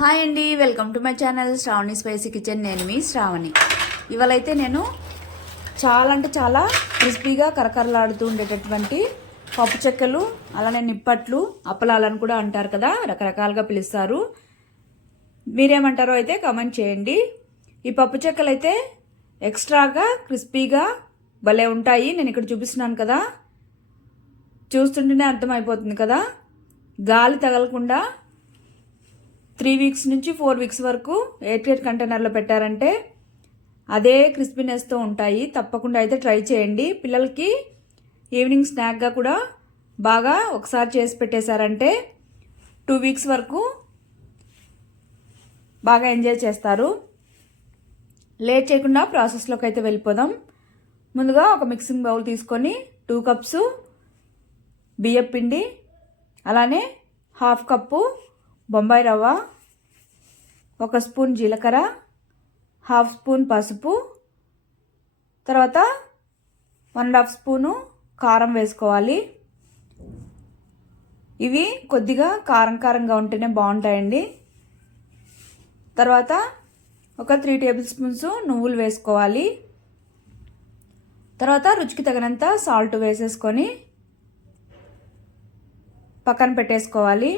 Hi అండి, welcome to my channel Sravani spicy kitchen. నేను మీ శ్రావణి. ఇవాళైతే నేను చాలా అంటే చాలా క్రిస్పీగా కరకరలాడుతూ ఉండేటటువంటి పప్పు చెక్కలు, అలానే నిప్పట్లు, అప్పలాలని కూడా అంటారు కదా, రకరకాలుగా పిలుస్తారు. మీరేమంటారో అయితే కామెంట్ చేయండి. ఈ పప్పు చెక్కలు అయితే ఎక్స్ట్రాగా క్రిస్పీగా భలే ఉంటాయి. నేను ఇక్కడ చూపిస్తున్నాను కదా, చూస్తుంటేనే అర్థమైపోతుంది కదా. గాలి తగలకుండా 3 వీక్స్ నుంచి 4 వీక్స్ వరకు ఎయిర్ కంటైనర్లో పెట్టారంటే అదే క్రిస్పీనెస్తో ఉంటాయి. తప్పకుండా అయితే ట్రై చేయండి. పిల్లలకి ఈవినింగ్ స్నాక్గా కూడా బాగా ఒకసారి చేసి పెట్టేశారంటే 2 వీక్స్ వరకు బాగా ఎంజాయ్ చేస్తారు. లేట్ చేయకుండా ప్రాసెస్లోకి అయితే వెళ్ళిపోదాం. ముందుగా ఒక మిక్సింగ్ బౌల్ తీసుకొని 2 కప్స్ బియ్యం పిండి, అలానే 1/2 కప్పు బొంబాయి రవ్వ, 1 స్పూన్ జీలకర్ర, 1/2 స్పూన్ పసుపు, తర్వాత 1.5 స్పూను కారం వేసుకోవాలి. ఇవి కొద్దిగా కారంగా ఉంటేనే బాగుంటాయండి. తర్వాత ఒక 3 టేబుల్ స్పూన్స్ నువ్వులు వేసుకోవాలి. తర్వాత రుచికి తగినంత సాల్ట్ వేసేసుకొని పక్కన పెట్టేసుకోవాలి.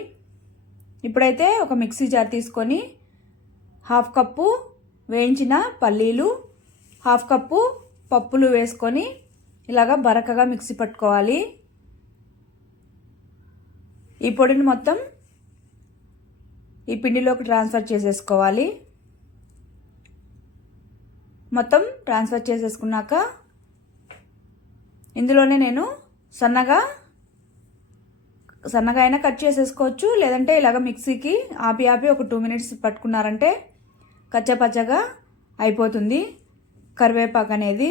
ఇప్పుడైతే ఒక మిక్సీ జార్ తీసుకొని 1/2 కప్పు వేయించిన పల్లీలు, 1/2 కప్పు పప్పులు వేసుకొని ఇలాగా బరకగా మిక్సీ పట్టుకోవాలి. ఈ పొడిని మొత్తం ఈ పిండిలోకి ట్రాన్స్ఫర్ చేసేసుకోవాలి. మొత్తం ట్రాన్స్ఫర్ చేసేసుకున్నాక ఇందులోనే నేను సన్నగా అయినా కట్ చేసేసుకోవచ్చు, లేదంటే ఇలాగ మిక్సీకి ఆపి ఒక 2 మినిట్స్ పట్టుకున్నారంటే కచ్చపచ్చగా అయిపోతుంది. కరివేపాకు అనేది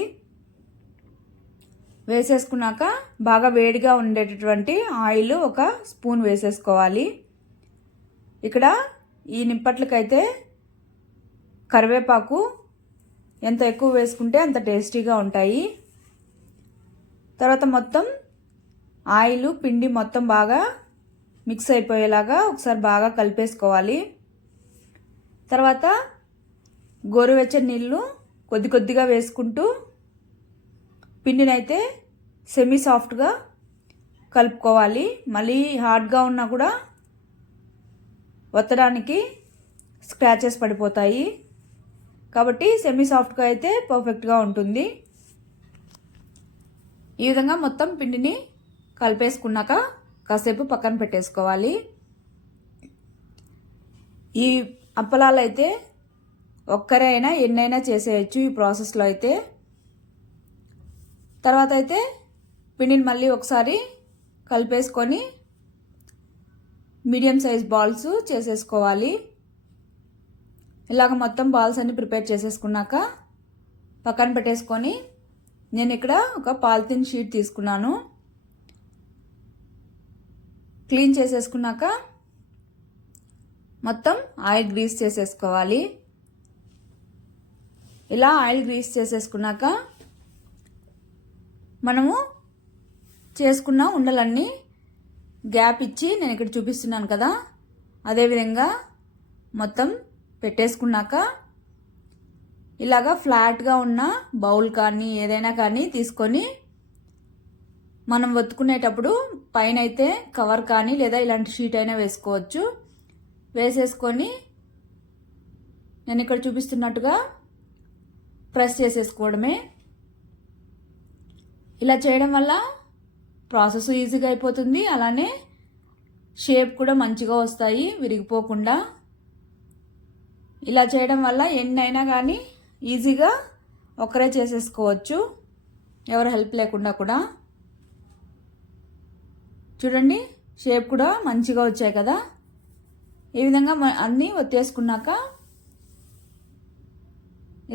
వేసేసుకున్నాక బాగా వేడిగా ఉండేటటువంటి ఆయిల్ 1 స్పూన్ వేసేసుకోవాలి. ఇక్కడ ఈ నిప్పట్లకైతే కరివేపాకు ఎంత ఎక్కువ వేసుకుంటే అంత టేస్టీగా ఉంటాయి. తర్వాత మొత్తం ఆయిల్ పిండి మొత్తం బాగా మిక్స్ అయిపోయేలాగా ఒకసారి బాగా కలిపేసుకోవాలి. తర్వాత గోరువెచ్చని నీళ్ళు కొద్దిగా వేసుకుంటూ పిండిని అయితే సెమీ సాఫ్ట్గా కలుపుకోవాలి. మళ్ళీ హార్డ్గా ఉన్నా కూడా ఒత్తడానికి స్క్రాచెస్ పడిపోతాయి. కాబట్టి సెమీ సాఫ్ట్గా అయితే పర్ఫెక్ట్గా ఉంటుంది. ఈ విధంగా మొత్తం పిండిని కలిపేసుకున్నాక కాసేపు పక్కన పెట్టేసుకోవాలి. ఈ అప్పలాలు అయితే ఒక్కరే అయినా ఎన్నైనా చేసేయచ్చు ఈ ప్రాసెస్లో అయితే. తర్వాత అయితే పిండిని మళ్ళీ ఒకసారి కలిపేసుకొని మీడియం సైజ్ బాల్స్ చేసేసుకోవాలి. ఇలాగ మొత్తం బాల్స్ అన్ని ప్రిపేర్ చేసేసుకున్నాక పక్కన పెట్టేసుకొని నేను ఇక్కడ ఒక పాలిథిన్ షీట్ తీసుకున్నాను. క్లీన్ చేసేసుకున్నాక మొత్తం ఆయిల్ గ్రీస్ చేసేసుకోవాలి. ఇలా ఆయిల్ గ్రీస్ చేసేసుకున్నాక మనము చేసుకున్న ఉండలన్నీ గ్యాప్ ఇచ్చి నేను ఇక్కడ చూపిస్తున్నాను కదా, అదేవిధంగా మొత్తం పెట్టేసుకున్నాక ఇలాగా ఫ్లాట్గా ఉన్న బౌల్ కానీ ఏదైనా కానీ తీసుకొని మనం ఒత్తుకునేటప్పుడు పైన అయితే కవర్ కానీ లేదా ఇలాంటి షీట్ అయినా వేసుకోవచ్చు. వేసేసుకొని నేను ఇక్కడ చూపిస్తున్నట్టుగా ప్రెస్ చేసేసుకోవడమే. ఇలా చేయడం వల్ల ప్రాసెస్ ఈజీగా అయిపోతుంది, అలానే షేప్ కూడా మంచిగా వస్తాయి విరిగిపోకుండా. ఇలా చేయడం వల్ల ఎన్నైనా కానీ ఈజీగా ఒకరే చేసేసుకోవచ్చు, ఎవరు హెల్ప్ లేకుండా కూడా. చూడండి, షేప్ కూడా మంచిగా వచ్చాయి కదా. ఈ విధంగా అన్నీ ఒత్తేసుకున్నాక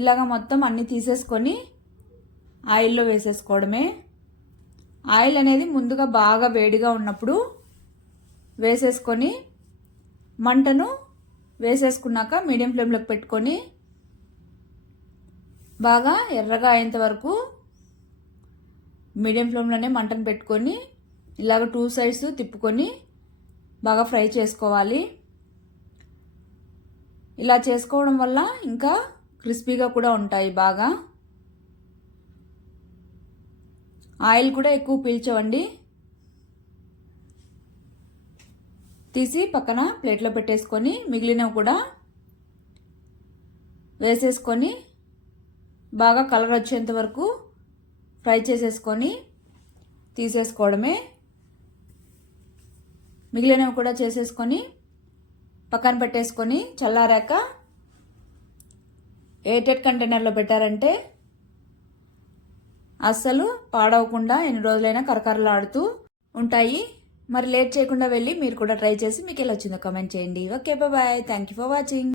ఇలాగ మొత్తం అన్నీ తీసేసుకొని ఆయిల్లో వేసేసుకోవడమే. ఆయిల్ అనేది ముందుగా బాగా వేడిగా ఉన్నప్పుడు వేసేసుకొని మంటను వేసేసుకున్నాక మీడియం ఫ్లేమ్లోకి పెట్టుకొని బాగా ఎర్రగా అయ్యేంత వరకు మీడియం ఫ్లేమ్లోనే మంటను పెట్టుకొని ఇలాగ 2 సైడ్స్ తిప్పుకొని బాగా ఫ్రై చేసుకోవాలి. ఇలా చేసుకోవడం వల్ల ఇంకా క్రిస్పీగా కూడా ఉంటాయి బాగా. ఆయిల్ కూడా ఎక్కువ పీల్చవండి. తీసి పక్కన ప్లేట్లో పెట్టేసుకొని మిగిలినవి కూడా వేసేసుకొని బాగా కలర్ వచ్చేంత వరకు ఫ్రై చేసేసుకొని తీసేసుకోవడమే. మిగిలినవి కూడా చేసేసుకొని పక్కన పెట్టేసుకొని చల్లారాక ఎయిటెడ్ కంటైనర్లో పెట్టారంటే అస్సలు పాడవకుండా ఎన్ని రోజులైనా కరకరలాడుతూ ఉంటాయి. మరి లేట్ చేయకుండా వెళ్ళి మీరు కూడా ట్రై చేసి మీకు ఎలా వచ్చిందో కామెంట్ చేయండి. Okay, bye. Thank you for watching.